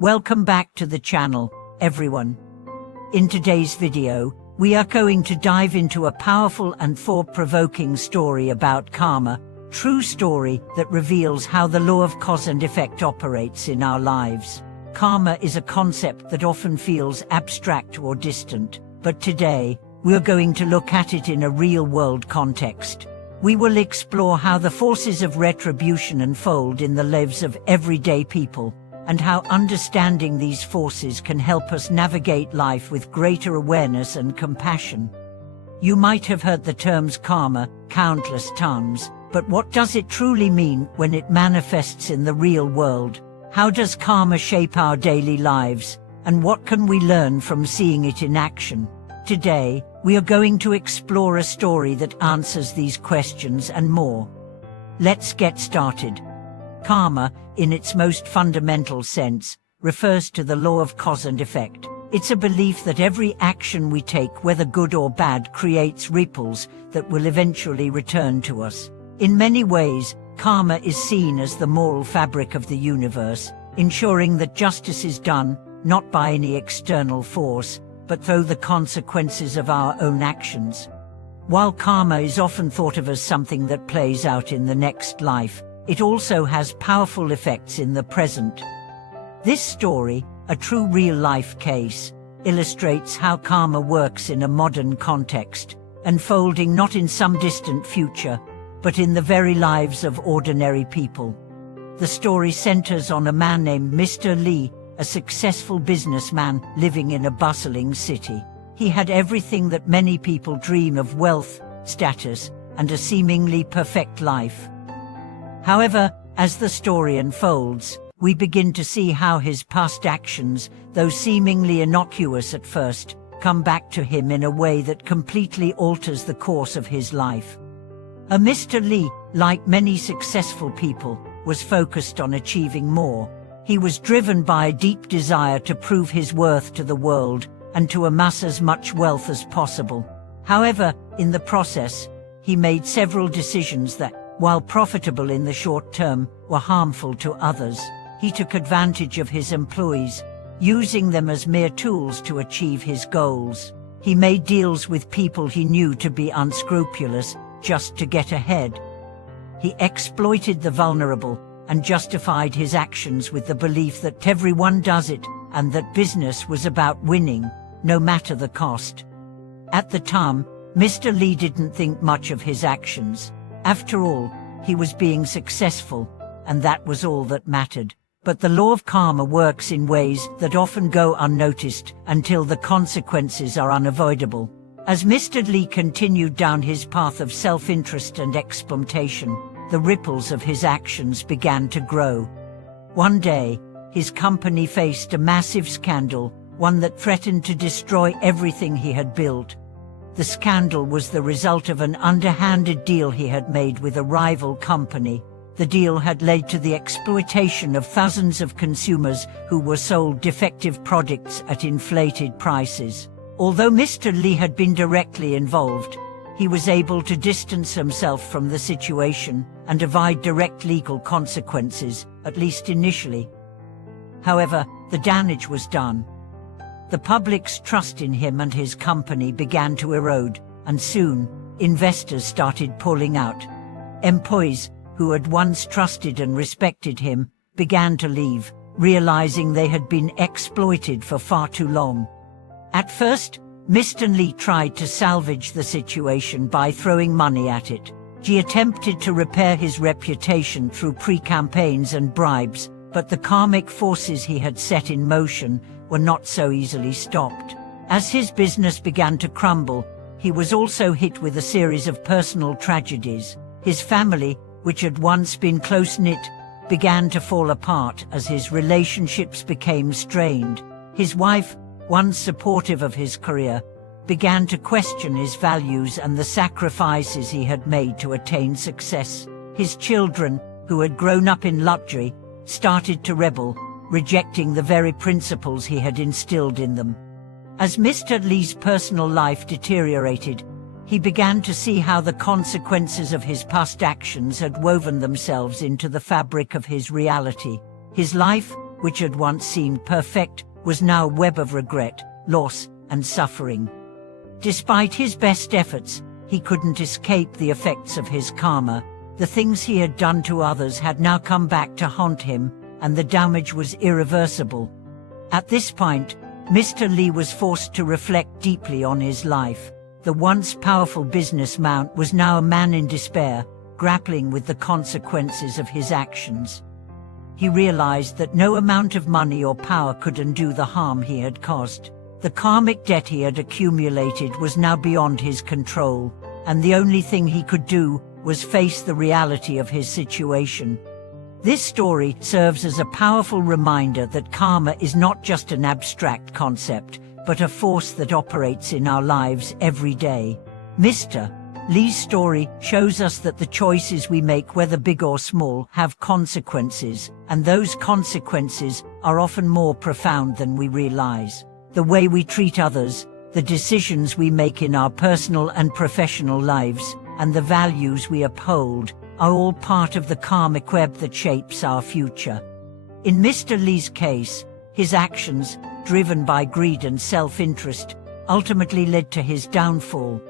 Welcome back to the channel, everyone. In today's video, we are going to dive into a powerful and thought-provoking story about karma, true story that reveals how the law of cause and effect operates in our lives. Karma is a concept that often feels abstract or distant, but today, we're going to look at it in a real-world context. We will explore how the forces of retribution unfold in the lives of everyday people, and how understanding these forces can help us navigate life with greater awareness and compassion. You might have heard the terms karma countless times, but what does it truly mean when it manifests in the real world? How does karma shape our daily lives, and what can we learn from seeing it in action? Today, we are going to explore a story that answers these questions and more. Let's get started. Karma, in its most fundamental sense, refers to the law of cause and effect. It's a belief that every action we take, whether good or bad, creates ripples that will eventually return to us. In many ways, karma is seen as the moral fabric of the universe, ensuring that justice is done, not by any external force, but through the consequences of our own actions. While karma is often thought of as something that plays out in the next life, it also has powerful effects in the present. This story, a true real-life case, illustrates how karma works in a modern context, unfolding not in some distant future, but in the very lives of ordinary people. The story centers on a man named Mr. Lee, a successful businessman living in a bustling city. He had everything that many people dream of: wealth, status, and a seemingly perfect life. However, as the story unfolds, we begin to see how his past actions, though seemingly innocuous at first, come back to him in a way that completely alters the course of his life. Mr. Lee, like many successful people, was focused on achieving more. He was driven by a deep desire to prove his worth to the world and to amass as much wealth as possible. However, in the process, he made several decisions that, while profitable in the short term, were harmful to others. He took advantage of his employees, using them as mere tools to achieve his goals. He made deals with people he knew to be unscrupulous, just to get ahead. He exploited the vulnerable and justified his actions with the belief that everyone does it and that business was about winning, no matter the cost. At the time, Mr. Lee didn't think much of his actions. After all, he was being successful, and that was all that mattered. But the law of karma works in ways that often go unnoticed until the consequences are unavoidable. As Mr. Lee continued down his path of self-interest and exploitation, the ripples of his actions began to grow. One day, his company faced a massive scandal, one that threatened to destroy everything he had built. The scandal was the result of an underhanded deal he had made with a rival company. The deal had led to the exploitation of thousands of consumers who were sold defective products at inflated prices. Although Mr. Lee had been directly involved, he was able to distance himself from the situation and avoid direct legal consequences, at least initially. However, the damage was done. The public's trust in him and his company began to erode, and soon, investors started pulling out. Employees, who had once trusted and respected him, began to leave, realizing they had been exploited for far too long. At first, Mr. Lee tried to salvage the situation by throwing money at it. He attempted to repair his reputation through pre-campaigns and bribes, but the karmic forces he had set in motion were not so easily stopped. As his business began to crumble, he was also hit with a series of personal tragedies. His family, which had once been close-knit, began to fall apart as his relationships became strained. His wife, once supportive of his career, began to question his values and the sacrifices he had made to attain success. His children, who had grown up in luxury, started to rebel, rejecting the very principles he had instilled in them. As Mr. Lee's personal life deteriorated, he began to see how the consequences of his past actions had woven themselves into the fabric of his reality. His life, which had once seemed perfect, was now a web of regret, loss, and suffering. Despite his best efforts, he couldn't escape the effects of his karma. The things he had done to others had now come back to haunt him, and the damage was irreversible. At this point, Mr. Lee was forced to reflect deeply on his life. The once powerful businessman was now a man in despair, grappling with the consequences of his actions. He realized that no amount of money or power could undo the harm he had caused. The karmic debt he had accumulated was now beyond his control, and the only thing he could do was face the reality of his situation. This story serves as a powerful reminder that karma is not just an abstract concept, but a force that operates in our lives every day. Mr. Lee's story shows us that the choices we make, whether big or small, have consequences, and those consequences are often more profound than we realize. The way we treat others, the decisions we make in our personal and professional lives, and the values we uphold are all part of the karmic web that shapes our future. In Mr. Lee's case, his actions, driven by greed and self-interest, ultimately led to his downfall.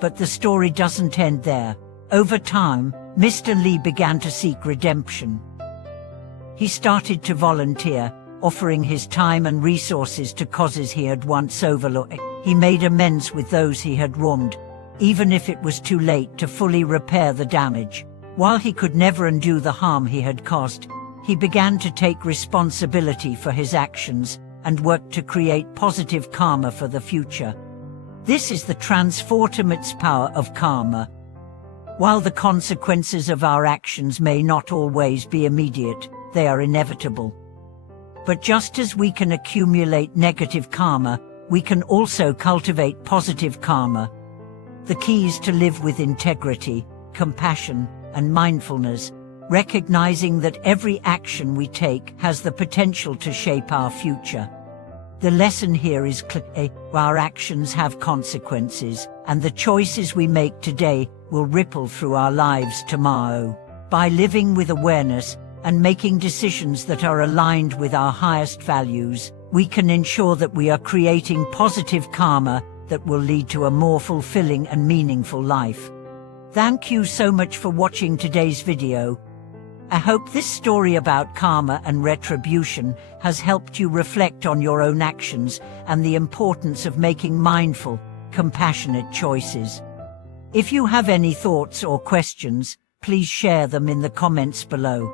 But the story doesn't end there. Over time, Mr. Lee began to seek redemption. He started to volunteer, offering his time and resources to causes he had once overlooked. He made amends with those he had wronged, even if it was too late to fully repair the damage. While he could never undo the harm he had caused, he began to take responsibility for his actions and work to create positive karma for the future. This is the transformative power of karma. While the consequences of our actions may not always be immediate, they are inevitable. But just as we can accumulate negative karma, we can also cultivate positive karma. The key is to live with integrity, compassion, and mindfulness, recognizing that every action we take has the potential to shape our future. The lesson here is clear: our actions have consequences, and the choices we make today will ripple through our lives tomorrow. By living with awareness and making decisions that are aligned with our highest values, we can ensure that we are creating positive karma that will lead to a more fulfilling and meaningful life. Thank you so much for watching today's video. I hope this story about karma and retribution has helped you reflect on your own actions and the importance of making mindful, compassionate choices. If you have any thoughts or questions, please share them in the comments below.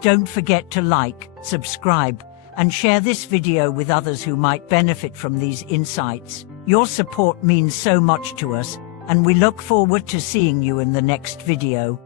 Don't forget to like, subscribe, and share this video with others who might benefit from these insights. Your support means so much to us, and we look forward to seeing you in the next video.